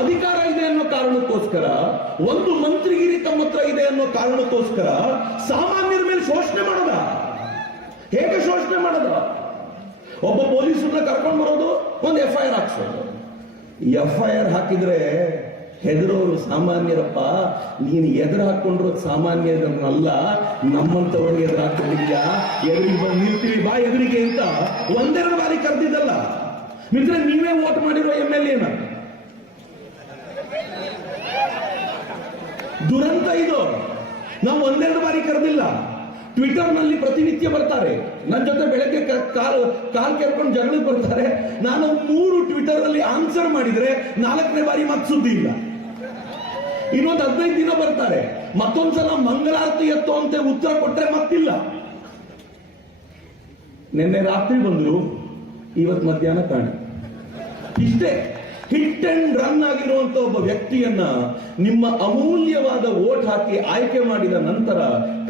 ಅಧಿಕಾರ ಇದೆ ಅನ್ನೋ ಕಾರಣಕ್ಕೋಸ್ಕರ, ಒಂದು ಮಂತ್ರಿಗಿರಿ ತಮ್ಮ ಹತ್ರ ಇದೆ ಅನ್ನೋ ಕಾರಣಕ್ಕೋಸ್ಕರ ಸಾಮಾನ್ಯರ ಮೇಲೆ ಶೋಷಣೆ ಮಾಡದ. ಹೇಗೆ ಶೋಷಣೆ ಮಾಡದ? ಒಬ್ಬ ಪೊಲೀಸರನ್ನ ಕರ್ಕೊಂಡು ಬರೋದು, ಒಂದು FIR ಹಾಕ್ಸೋದು. FIR ಹಾಕಿದ್ರೆ ಹೆದರೋರು ಸಾಮಾನ್ಯರಪ್ಪ. ನೀನು ಎದುರು ಹಾಕೊಂಡ್ರು ಸಾಮಾನ್ಯರನ್ನಲ್ಲ, ನಮ್ಮಂತವ್ರಿಗೆ ಎದುರು ಹಾಕೊಂಡಿದ್ಯಾ, ಎದುರಿಗೆ ಬಂದು ನಿಲ್ತೀವಿ ಬಾ ಎದುರಿಗೆ ಅಂತ ಒಂದೆರಡು ಬಾರಿ ಕರೆದಿದ್ದಲ್ಲ. ಮಿತ್ರ, ನೀವೇ ವೋಟ್ ಮಾಡಿರೋ MLA ನ. ದುರಂತ ಇದು. ನಾವು ಒಂದೆರಡು ಬಾರಿ ಕರೆದಿಲ್ಲ. ಟ್ವಿಟರ್ ನಲ್ಲಿ ಪ್ರತಿನಿತ್ಯ ಬರ್ತಾರೆ, ನನ್ನ ಜೊತೆ ಬೆಳಗ್ಗೆ ಕಾಲ್ ಕೆರ್ಕೊಂಡು ಜಗಳಕ್ಕೆ ಬರ್ತಾರೆ. ನಾನು 3 ಟ್ವಿಟರ್ ಅಲ್ಲಿ ಆನ್ಸರ್ ಮಾಡಿದ್ರೆ 4ನೇ ಬಾರಿ ಮತ್ತೆ ಸುದ್ದಿ ಇಲ್ಲ. ಇನ್ನೊಂದು 15 ದಿನ ಬರ್ತಾರೆ, ಮತ್ತೊಂದ್ಸಲ ಮಂಗಳಾರತಿ ಎತ್ತೋ ಅಂತ ಉತ್ತರ ಕೊಟ್ರೆ ಮತ್ತಿಲ್ಲ. ನಿನ್ನೆ ರಾತ್ರಿ ಬಂದ್ರು, ಇವತ್ತು ಮಧ್ಯಾಹ್ನ ಕಾಣಿ. ಇಷ್ಟೇ. ಹಿಟ್ ಅಂಡ್ ರನ್ ಆಗಿರುವಂತ ಒಬ್ಬ ವ್ಯಕ್ತಿಯನ್ನ ನಿಮ್ಮ ಅಮೂಲ್ಯವಾದ ವೋಟ್ ಹಾಕಿ ಆಯ್ಕೆ ಮಾಡಿದ ನಂತರ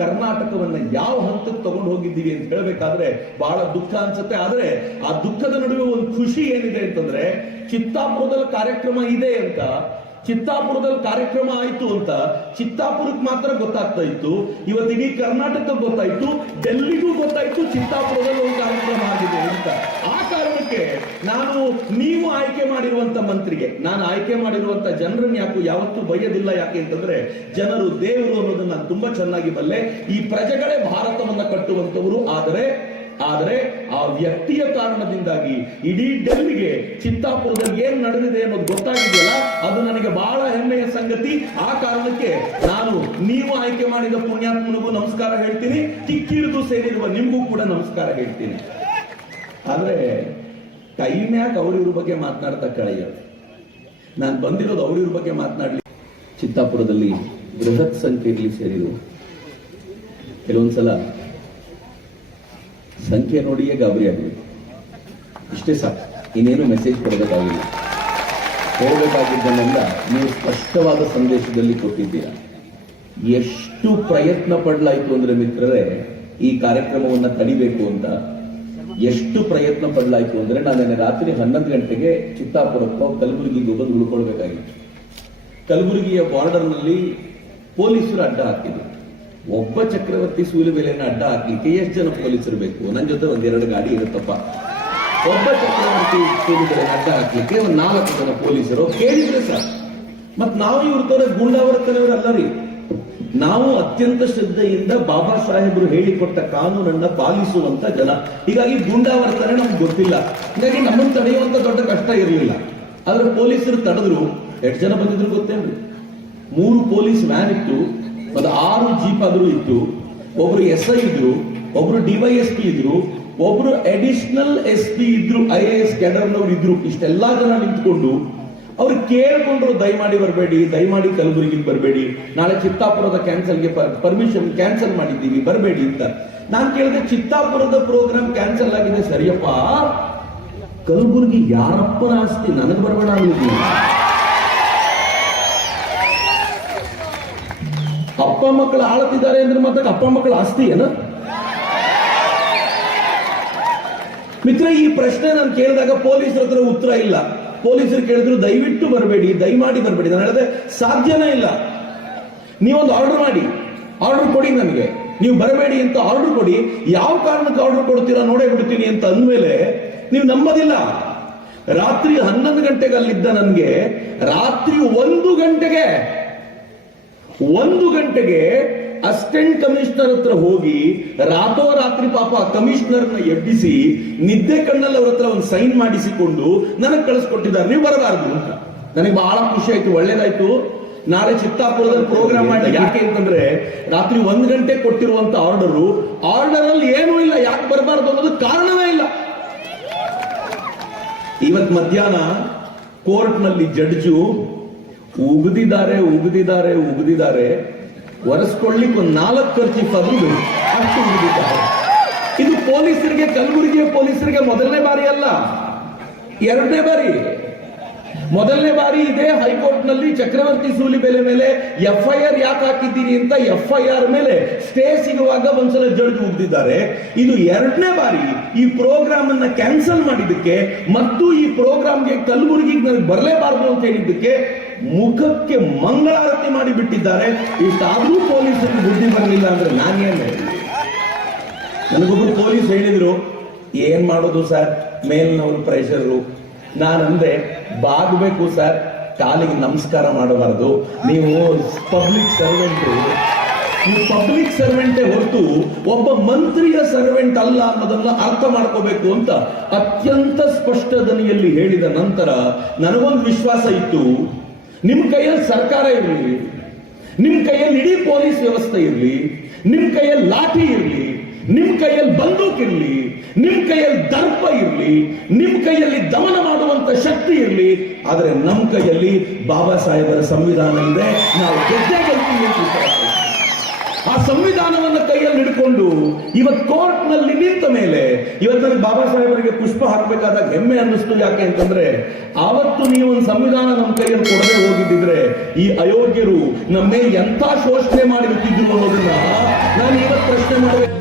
ಕರ್ನಾಟಕವನ್ನ ಯಾವ ಹಂತಕ್ಕೆ ತಗೊಂಡು ಹೋಗಿದ್ದೀವಿ ಅಂತ ಹೇಳಬೇಕಾದ್ರೆ ಬಹಳ ದುಃಖ ಅನ್ಸುತ್ತೆ. ಆದ್ರೆ ಆ ದುಃಖದ ನಡುವೆ ಒಂದು ಖುಷಿ ಏನಿದೆ ಅಂತಂದ್ರೆ, ಚಿತ್ತಾಪುರದಲ್ಲಿ ಕಾರ್ಯಕ್ರಮ ಇದೆ ಅಂತ, ಚಿತ್ತಾಪುರದಲ್ಲಿ ಕಾರ್ಯಕ್ರಮ ಆಯ್ತು ಅಂತ ಚಿತ್ತಾಪುರಕ್ಕೆ ಮಾತ್ರ ಗೊತ್ತಾಗ್ತಾ ಇತ್ತು. ಇವತ್ತು ಇಡೀ ಕರ್ನಾಟಕಕ್ಕೆ ಗೊತ್ತಾಯ್ತು, ಡೆಲ್ಲಿಗೂ ಗೊತ್ತಾಯ್ತು ಚಿತ್ತಾಪುರದಲ್ಲಿ ಒಂದು ಕಾರ್ಯಕ್ರಮ ಆಗಿದೆ ಅಂತ. ಆ ಕಾರಣಕ್ಕೆ ನೀವು ಆಯ್ಕೆ ಮಾಡಿರುವಂತ ಮಂತ್ರಿಗೆ, ನಾನು ಆಯ್ಕೆ ಮಾಡಿರುವಂತ ಜನರನ್ನ ಯಾವತ್ತೂ ಬೈಯೋದಿಲ್ಲ. ಯಾಕೆ ಅಂತಂದ್ರೆ ಜನರು ದೇವರು ಅನ್ನೋದನ್ನ ನಾನು ತುಂಬಾ ಚೆನ್ನಾಗಿ ಬಲ್ಲೆ. ಈ ಪ್ರಜೆಗಳೇ ಭಾರತವನ್ನ ಕಟ್ಟುವಂತವರು. ಆದರೆ ಆ ವ್ಯಕ್ತಿಯ ಕಾರಣದಿಂದಾಗಿ ಇಡೀ ಡೆಲ್ಲಿಗೆ ಚಿತ್ತಾಪುರದಲ್ಲಿ ಏನ್ ನಡೆದಿದೆ ಅನ್ನೋದು ಗೊತ್ತಾಗಿದೆಯಲ್ಲ, ಅದು ನನಗೆ ಬಹಳ ಹೆಮ್ಮೆಯ ಸಂಗತಿ. ಆ ಕಾರಣಕ್ಕೆ ನಾನು ನೀವು ಆಯ್ಕೆ ಮಾಡಿದ ಪುಣ್ಯಾತ್ಮನಿಗೂ ನಮಸ್ಕಾರ ಹೇಳ್ತೀನಿ, ಕಿಕ್ಕಿರಿದು ಸೇರಿರುವ ನಿಮಗೂ ಕೂಡ ನಮಸ್ಕಾರ ಹೇಳ್ತೀನಿ. ಆದ್ರೆ ಟೈಮ್ ಯಾಕೆ ಅವ್ರಿವ್ರ ಬಗ್ಗೆ ಮಾತನಾಡ್ತಾ ಕಳೆಯೋದು? ನಾನು ಬಂದಿರೋದು ಅವ್ರಿವ್ರ ಬಗ್ಗೆ ಮಾತನಾಡ್ಲಿ. ಚಿತ್ತಾಪುರದಲ್ಲಿ ಬೃಹತ್ ಸಂಖ್ಯೆಯಲ್ಲಿ ಸೇರಿರು. ಕೆಲವೊಂದ್ಸಲ ಸಂಖ್ಯೆ ನೋಡಿಯೇ ಗಾಬರಿ ಆಗಬೇಕು. ಇಷ್ಟೇ ಸಾಕು, ಇನ್ನೇನು ಮೆಸೇಜ್ ಕೊಡಬೇಕಾಗಿಲ್ಲ. ಹೋಗಬೇಕಾಗಿದ್ದನ್ನೆಲ್ಲ ನೀವು ಸ್ಪಷ್ಟವಾದ ಸಂದೇಶದಲ್ಲಿ ಕೊಟ್ಟಿದ್ದೀರಾ. ಎಷ್ಟು ಪ್ರಯತ್ನ ಪಡಲಾಯಿತು ಅಂದ್ರೆ ಮಿತ್ರರೇ, ಈ ಕಾರ್ಯಕ್ರಮವನ್ನ ತಡಿಬೇಕು ಅಂತ ಎಷ್ಟು ಪ್ರಯತ್ನ ಪಡಲಾಯಿತು ಅಂದ್ರೆ, ನಾನು ರಾತ್ರಿ 11 ಗಂಟೆಗೆ ಚಿತ್ತಾಪುರಕ್ಕೋ ಕಲಬುರಗಿಗೂ ಬಂದು ಉಳ್ಕೊಳ್ಬೇಕಾಗಿತ್ತು. ಕಲಬುರಗಿಯ ಬಾರ್ಡರ್ನಲ್ಲಿ ಪೊಲೀಸರು ಅಡ್ಡ ಹಾಕಿದ್ರು. ಒಬ್ಬ ಚಕ್ರವರ್ತಿ ಸೂಲಿಬೆಲೆಯನ್ನು ಅಡ್ಡ ಹಾಕ್ಲಿಕ್ಕೆ ಎಷ್ಟು ಜನ ಪೊಲೀಸರು ಬೇಕು? ನನ್ನ ಜೊತೆ 1-2 ಗಾಡಿ ಇರುತ್ತಪ್ಪ. ಒಬ್ಬ ಚಕ್ರವರ್ತಿ ಸೂಲಿಬೆಲೆಯನ್ನು ಅಡ್ಡ ಹಾಕ್ಲಿಕ್ಕೆ 4 ಜನ ಪೊಲೀಸರು ಕೇಳಿದ್ರೆ ಸರ್. ಮತ್ ನಾವು ಇವ್ರ ಗೂಂಡಾವರ್ತನವರಲ್ಲ ರೀ. ನಾವು ಅತ್ಯಂತ ಶ್ರದ್ಧೆಯಿಂದ ಬಾಬಾ ಸಾಹೇಬರು ಹೇಳಿಕೊಟ್ಟ ಕಾನೂನನ್ನ ಪಾಲಿಸುವಂತ ಜನ. ಹೀಗಾಗಿ ಗೂಂಡಾವರ್ತನೆ ನಮ್ಗೆ ಗೊತ್ತಿಲ್ಲ. ಹೀಗಾಗಿ ನಮ್ಮನ್ನು ತಡೆಯುವಂತ ದೊಡ್ಡ ಕಷ್ಟ ಇರಲಿಲ್ಲ. ಆದ್ರೆ ಪೊಲೀಸರು ತಡೆದ್ರು. ಎಷ್ಟು ಜನ ಬಂದಿದ್ರು ಗೊತ್ತೇನ್ರಿ? 3 ಪೊಲೀಸ್ ವ್ಯಾನ್ ಇತ್ತು, ಒಂದು 6 ಜೀಪ್ ಆದ್ರೂ ಇತ್ತು. ಒಬ್ರು SI ಇದ್ರು, ಒಬ್ರು DYSP ಇದ್ರು, ಒಬ್ರು ಅಡಿಷನಲ್ SP ಇದ್ರು, IAS ಕ್ಯಾಡರ್ನವ್ರು ಇದ್ರು. ಇಷ್ಟೆಲ್ಲಾ ಜನ ನಿಂತ್ಕೊಂಡು ಅವ್ರು ಕೇಳ್ಕೊಂಡ್ರು, ದಯಮಾಡಿ ಬರಬೇಡಿ, ದಯಮಾಡಿ ಕಲಬುರಗಿಗೆ ಬರಬೇಡಿ, ನಾಳೆ ಚಿತ್ತಾಪುರದ ಕ್ಯಾನ್ಸಲ್ಗೆ ಪರ್ಮಿಷನ್ ಕ್ಯಾನ್ಸಲ್ ಮಾಡಿದ್ದೀವಿ, ಬರಬೇಡಿ ಅಂತ. ನಾನು ಕೇಳಿದೆ, ಚಿತ್ತಾಪುರದ ಪ್ರೋಗ್ರಾಮ್ ಕ್ಯಾನ್ಸಲ್ ಆಗಿದೆ ಸರಿಯಪ್ಪ, ಕಲಬುರಗಿ ಯಾರಪ್ಪನ ಆಸ್ತಿ, ನನಗೆ ಬರಬೇಡ ಅನ್ನೋದು. ಅಪ್ಪ ಮಕ್ಕಳು ಆಳುತ್ತಿದ್ದಾರೆ ಅಂದ್ರೆ ಮತ್ತೆ ಅಪ್ಪ ಮಕ್ಕಳ ಆಸ್ತಿ ಏನ? ಮಿತ್ರ, ಈ ಪ್ರಶ್ನೆ ನಾನು ಕೇಳಿದಾಗ ಪೊಲೀಸರ ಹತ್ರ ಉತ್ತರ ಇಲ್ಲ. ಪೊಲೀಸರು ಕೇಳಿದ್ರು, ದಯವಿಟ್ಟು ಬರಬೇಡಿ, ದಯಮಾಡಿ ಬರಬೇಡಿ. ನಾನು ಹೇಳಿದೆ, ಸಾಧ್ಯನೇ ಇಲ್ಲ. ನೀವೊಂದು ಆರ್ಡರ್ ಮಾಡಿ, ಆರ್ಡರ್ ಕೊಡಿ ನನಗೆ, ನೀವು ಬರಬೇಡಿ ಅಂತ ಆರ್ಡರ್ ಕೊಡಿ. ಯಾವ ಕಾರಣಕ್ಕೆ ಆರ್ಡರ್ ಕೊಡ್ತೀರಾ ನೋಡೇ ಬಿಡ್ತೀನಿ ಅಂತ ಅಂದ್ಮೇಲೆ ನೀವು ನಂಬೋದಿಲ್ಲ. ರಾತ್ರಿ 11 ಗಂಟೆಗೆ ಅಲ್ಲಿದ್ದ ನನಗೆ ರಾತ್ರಿ 1 ಗಂಟೆಗೆ ಅಸಿಸ್ಟೆಂಟ್ ಕಮಿಷನರ್ ಹತ್ರ ಹೋಗಿ ರಾತ್ರಿ ಪಾಪ ಕಮಿಷನರ್ನ ಎಬ್ಬಿಸಿ ನಿದ್ದೆ ಕಣ್ಣಲ್ಲಿ ಅವ್ರ ಹತ್ರ ಒಂದು ಸೈನ್ ಮಾಡಿಸಿಕೊಂಡು ನನಗೆ ಕಳಿಸ್ಕೊಟ್ಟಿದ್ದಾರೆ, ನೀವು ಬರಬಾರದು ಅಂತ. ನನಗೆ ಬಹಳ ಖುಷಿ ಆಯ್ತು, ಒಳ್ಳೇದಾಯ್ತು. ನಾಳೆ ಚಿತ್ತಾಪುರದಲ್ಲಿ ಪ್ರೋಗ್ರಾಮ್ ಮಾಡಿ. ಯಾಕೆ ಅಂತಂದ್ರೆ ರಾತ್ರಿ 1 ಗಂಟೆ ಕೊಟ್ಟಿರುವಂತ ಆರ್ಡರ್ ಅಲ್ಲಿ ಏನೂ ಇಲ್ಲ. ಯಾಕೆ ಬರಬಾರದು ಅನ್ನೋದು ಕಾರಣವೇ ಇಲ್ಲ. ಇವತ್ತು ಮಧ್ಯಾಹ್ನ ಕೋರ್ಟ್ ನಲ್ಲಿ ಜಡ್ಜು ಉಗಿದಿದ್ದಾರೆ ಒರೆಸ್ಕೊಳ್ಳಿಕ್ಕೆ ಒಂದು 4 ಖರ್ಚೀಫ್ ಆದ್ರೂ ಅಷ್ಟು ಉಗಿದಿದ್ದಾರೆ. ಇದು ಪೊಲೀಸರಿಗೆ, ಕಲಬುರಗಿಯ ಪೊಲೀಸರಿಗೆ ಮೊದಲನೇ ಬಾರಿ ಅಲ್ಲ, 2ನೇ ಬಾರಿ. ಮೊದಲನೇ ಬಾರಿ ಇದೆ ಹೈಕೋರ್ಟ್ ನಲ್ಲಿ ಚಕ್ರವರ್ತಿ ಸೂಲಿಬೆಲೆ ಮೇಲೆ FIR ಯಾಕೆ ಹಾಕಿದ್ದೀರಿ ಅಂತ FIR ಮೇಲೆ ಸ್ಟೇ ಸಿಗುವಾಗ ಒಂದ್ಸಲ ಜಡ್ಜ್ ಉಗಿದಿದ್ದಾರೆ. ಇದು 2ನೇ ಬಾರಿ ಈ ಪ್ರೋಗ್ರಾಮ್ ಅನ್ನ ಕ್ಯಾನ್ಸಲ್ ಮಾಡಿದ್ದಕ್ಕೆ ಮತ್ತು ಈ ಪ್ರೋಗ್ರಾಮ್ಗೆ ಕಲಬುರಗಿಗೆ ನನಗೆ ಬರಲೇಬಾರದು ಅಂತ ಹೇಳಿದ್ದಕ್ಕೆ ಮುಖಕ್ಕೆ ಮಂಗಳಾರತಿ ಮಾಡಿ ಬಿಟ್ಟಿದ್ದಾರೆ. ಇಷ್ಟಾದ್ರೂ ಪೊಲೀಸರಿಗೆ ಬುದ್ಧಿ ಬರಲಿಲ್ಲ ಅಂದ್ರೆ ನಾನೇನು ಹೇಳಿ? ನನಗೊಬ್ರು ಪೊಲೀಸ್ ಹೇಳಿದ್ರು, ಏನ್ ಮಾಡೋದು ಸರ್, ಮೇಲಿನವರು ಪ್ರೆಷರು. ನಾನಂದ್ರೆ ಬಾಗಬೇಕು ಸರ್, ಕಾಲಿಗೆ ನಮಸ್ಕಾರ ಮಾಡಬಾರದು, ನೀವು ಪಬ್ಲಿಕ್ ಸರ್ವೆಂಟು, ನೀವು ಪಬ್ಲಿಕ್ ಸರ್ವೆಂಟೇ ಹೊರತು ಒಬ್ಬ ಮಂತ್ರಿಯ ಸರ್ವೆಂಟ್ ಅಲ್ಲ ಅನ್ನೋದನ್ನ ಅರ್ಥ ಮಾಡ್ಕೋಬೇಕು ಅಂತ ಅತ್ಯಂತ ಸ್ಪಷ್ಟ ದನಿಯಲ್ಲಿ ಹೇಳಿದ ನಂತರ ನನಗೊಂದು ವಿಶ್ವಾಸ ಇತ್ತು, ನಿಮ್ ಕೈಯಲ್ಲಿ ಸರ್ಕಾರ ಇರಲಿ, ನಿಮ್ ಕೈಯಲ್ಲಿ ಇಡೀ ಪೊಲೀಸ್ ವ್ಯವಸ್ಥೆ ಇರಲಿ, ನಿಮ್ ಕೈಯಲ್ಲಿ ಲಾಠಿ ಇರಲಿ, ನಿಮ್ ಕೈಯಲ್ಲಿ ಬಂದೂಕ್ ಇರಲಿ, ನಿಮ್ ಕೈಯಲ್ಲಿ ದರ್ಪ ಇರಲಿ, ನಿಮ್ ಕೈಯಲ್ಲಿ ದಮನ ಮಾಡುವಂತ ಶಕ್ತಿ ಇರಲಿ, ಆದರೆ ನಮ್ ಕೈಯಲ್ಲಿ ಬಾಬಾ ಸಾಹೇಬರ ಸಂವಿಧಾನ ಇದೆ, ನಾವು ಗೆದ್ದೇ ಗೆಲ್ತೀವಿ ಅಂತ. ಆ ಸಂವಿಧಾನವನ್ನು ಕೈಯಲ್ಲಿ ಹಿಡ್ಕೊಂಡು ಇವತ್ತು ಕೋರ್ಟ್ ನಲ್ಲಿ ನಿಂತ ಮೇಲೆ ಇವತ್ತು ನನಗೆ ಬಾಬಾ ಸಾಹೇಬರಿಗೆ ಪುಷ್ಪ ಹಾಕಬೇಕಾದಾಗ ಹೆಮ್ಮೆ ಅನ್ನಿಸ್ತು. ಯಾಕೆ ಅಂತಂದ್ರೆ ಆವತ್ತು ನೀವು ಒಂದು ಸಂವಿಧಾನ ನಮ್ಮ ಕೈಯಲ್ಲಿ ಕೊಡದೆ ಹೋಗಿದ್ದಿದ್ರೆ ಈ ಅಯೋಗ್ಯರು ನಮ್ಮ ಮೇಲೆ ಎಂತ ಶೋಷಣೆ ಮಾಡಿಬಿಟ್ಟಿದ್ರು ಅನ್ನೋದನ್ನ ನಾನು ಇವತ್ತು ಪ್ರಶ್ನೆ ಮಾಡಬೇಕು.